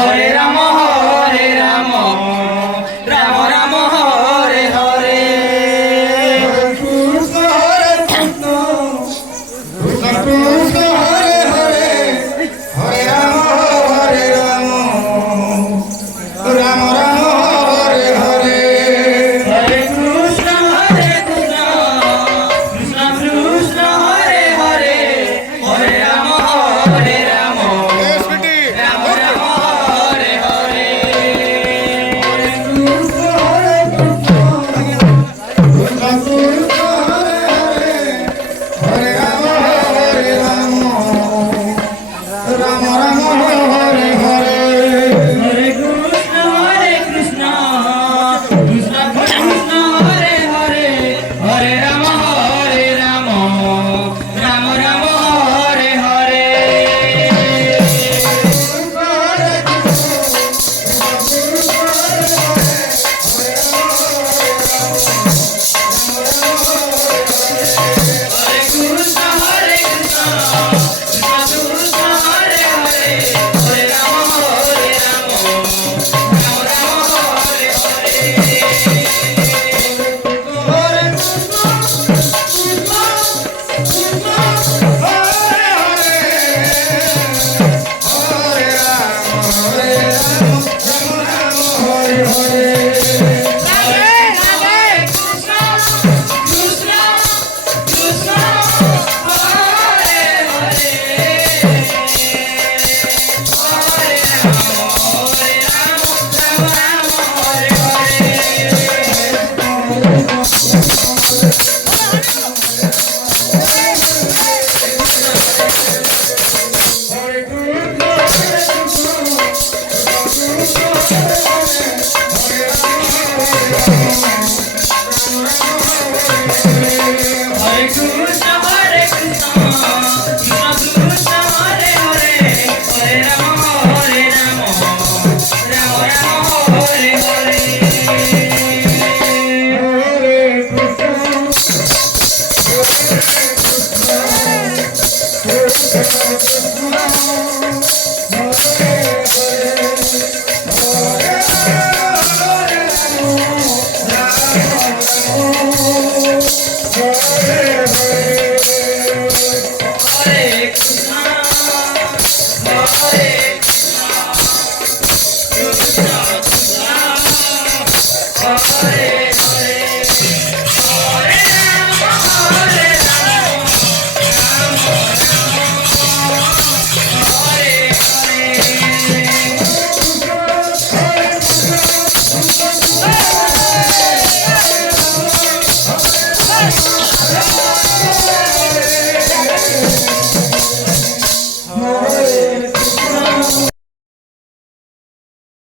Hare Ram Ram Ram Hare Hare Krishna Hare Krishna Krishna Krishna Hare Hare Hare Ram Ram Ram Hare Hare Hare Krishna Krishna Krishna Hare Hare Hare Ram Yes, Beti Ram Ram Hare Hare Krishna Hare Krishna Krishna Hare Hare Hare Ram Ram Ram Hare Hare Hare Krishna Krishna Krishna Hare Hare Hare Ram Ram Ram Hare Hare Hare Krishna Krishna Krishna Hare Hare Hare Ram Ram Ram Hare Hare Hare Krishna Krishna Krishna Hare Hare Hare Ram Ram Ram Hare Hare Hare Krishna Hare